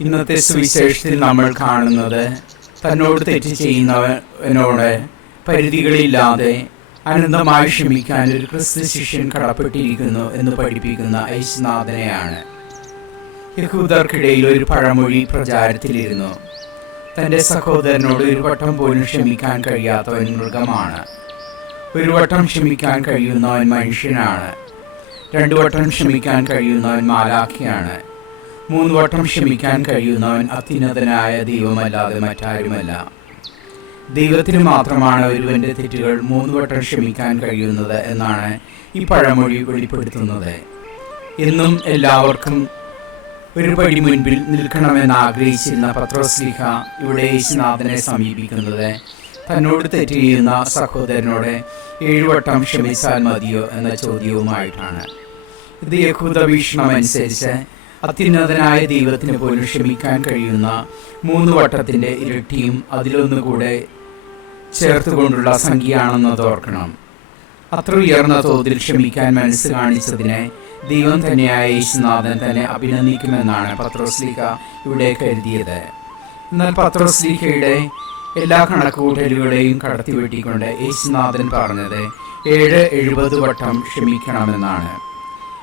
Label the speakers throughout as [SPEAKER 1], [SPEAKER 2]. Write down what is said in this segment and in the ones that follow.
[SPEAKER 1] ഇന്നത്തെ സുവിശേഷത്തിൽ നമ്മൾ കാണുന്നത് തന്നോട് തെറ്റ് ചെയ്യുന്നവനോട് പരിധികളില്ലാതെ അനന്തമായി ക്ഷമിക്കാൻ ഒരു ക്രിസ്തു ശിഷ്യൻ കടപ്പെട്ടിരിക്കുന്നു എന്ന് പഠിപ്പിക്കുന്ന ഐശ്നാഥനെയാണ് യഹൂദർക്കിടയിൽ ഒരു പഴമൊഴി പ്രചാരത്തിലിരുന്നു. തന്റെ സഹോദരനോട് ഒരു വട്ടം പോലും ക്ഷമിക്കാൻ കഴിയാത്തവൻ മൃഗമാണ്. ഒരു വട്ടം ക്ഷമിക്കാൻ കഴിയുന്നവൻ മനുഷ്യനാണ്. രണ്ടു വട്ടം ക്ഷമിക്കാൻ കഴിയുന്നവൻ മാലാഖിയാണ്. മൂന്ന് വട്ടം ക്ഷമിക്കാൻ കഴിയുന്നവൻ അത്യുന്നതനായ ദൈവമല്ലാതെ മറ്റാരുമല്ല. ദൈവത്തിന് മാത്രമാണ് ഒരുവന്റെ തെറ്റുകൾ മൂന്ന് വട്ടം ക്ഷമിക്കാൻ കഴിയുന്നത് എന്നാണ് ഈ പഴമൊഴി വെളിപ്പെടുത്തുന്നത്. എന്നും എല്ലാവർക്കും ഒരു പടി മുൻപിൽ നിൽക്കണമെന്ന് ആഗ്രഹിച്ചിരുന്ന പത്രോസ്ലിഹ ഇവിടെ യേശുനാഥനെ സമീപിക്കുന്നത്. തന്നോട് തെറ്റ് ചെയ്യുന്ന സഹോദരനോട് ഏഴുവട്ടം ക്ഷമിച്ചാൽ മതിയോ എന്ന ചോദ്യവുമായിട്ടാണ്. ഇത് യഹൂദ വീക്ഷണം അനുസരിച്ച് അത്യുന്നതനായ ദൈവത്തിന് പോലും ക്ഷമിക്കാൻ കഴിയുന്ന മൂന്ന് വട്ടത്തിന്റെ ഇരട്ടിയും അതിലൊന്നുകൂടെ ചേർത്തുകൊണ്ടുള്ള സംഖ്യയാണെന്നത് ഓർക്കണം. അത്ര ഉയർന്ന തോതിൽ ക്ഷമിക്കാൻ മനസ്സ് കാണിച്ചതിനെ ദൈവം തന്നെയായ യേശുനാഥൻ തന്നെ അഭിനന്ദിക്കുമെന്നാണ് പത്രോസ്ലിഹ ഇവിടെ കരുതിയത്. എന്നാൽ പത്രോസ്ലിഹയുടെ എല്ലാ കണക്കുകൂട്ടലുകളെയും കടത്തിവെട്ടിക്കൊണ്ട് യേശുനാഥൻ പറഞ്ഞത് ഏഴ് എഴുപത് വട്ടം ക്ഷമിക്കണമെന്നാണ്.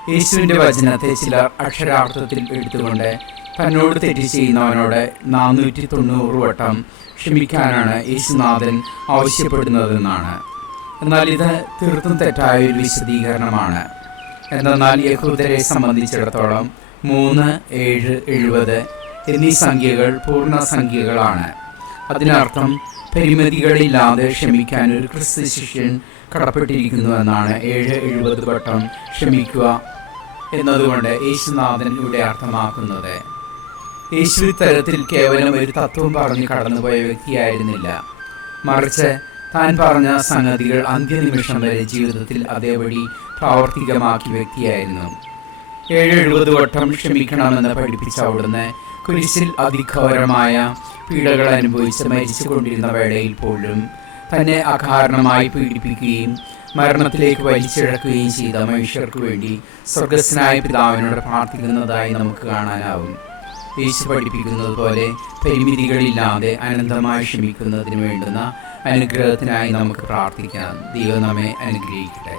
[SPEAKER 1] യേശുവിന്റെ വചനത്തെ ചിലർ അക്ഷരാർത്ഥത്തിൽ എടുത്തുകൊണ്ട് തന്നോട് തെറ്റ് ചെയ്യുന്നവനോട് നാനൂറ്റി തൊണ്ണൂറ് വട്ടം ക്ഷമിക്കാനാണ് യേശുനാഥൻ ആവശ്യപ്പെടുന്നതെന്നാണ്. എന്നാൽ ഇത് തീർത്തും തെറ്റായ ഒരു വിശദീകരണമാണ്. എന്നാൽ യഹൂദരെ സംബന്ധിച്ചിടത്തോളം മൂന്ന് ഏഴ് എഴുപത് എന്നീ സംഖ്യകൾ പൂർണ സംഖ്യകളാണ്. അതിനർത്ഥം പരിമിതികളില്ലാതെ ക്ഷമിക്കാൻ ഒരു ക്രിസ്തു ശിഷ്യൻ കടപ്പെട്ടിരിക്കുന്നു എന്നാണ്. ഏഴ് എഴുപത് വട്ടം ക്ഷമിക്കുക എന്നതുകൊണ്ട് യേശുനാഥൻ ഇവിടെ അർത്ഥമാക്കുന്നത്. യേശു ഇത്തരത്തിൽ കേവലം ഒരു തത്വം പറഞ്ഞ് കടന്നുപോയ വ്യക്തിയായിരുന്നില്ല. മറിച്ച് താൻ പറഞ്ഞ സംഗതികൾ അന്ത്യനിമിഷം വരെ ജീവിതത്തിൽ അതേപടി പ്രാവർത്തികമാക്കിയ വ്യക്തിയായിരുന്നു. ഏഴ് എഴുപത് വട്ടം ക്ഷമിക്കണമെന്ന് പഠിപ്പിച്ച അവിടുന്ന് കുരിശിൽ അതിഘോരമായ പീഡകൾ അനുഭവിച്ച് മരിച്ചു കൊണ്ടിരുന്ന വേളയിൽ പോലും തന്നെ അകാരണമായി പീഡിപ്പിക്കുകയും മരണത്തിലേക്ക് വലിച്ചിഴക്കുകയും ചെയ്ത മനുഷ്യർക്ക് വേണ്ടി സ്വർഗസ്നായ പിതാവിനോട് പ്രാർത്ഥിക്കുന്നതായി നമുക്ക് കാണാനാവും. യേശു പഠിപ്പിക്കുന്നത് പോലെ പരിമിതികളില്ലാതെ അനന്തമായി ക്ഷമിക്കുന്നതിന് വേണ്ടുന്ന അനുഗ്രഹത്തിനായി നമുക്ക് പ്രാർത്ഥിക്കാം. ദൈവം നമ്മെ അനുഗ്രഹിക്കട്ടെ.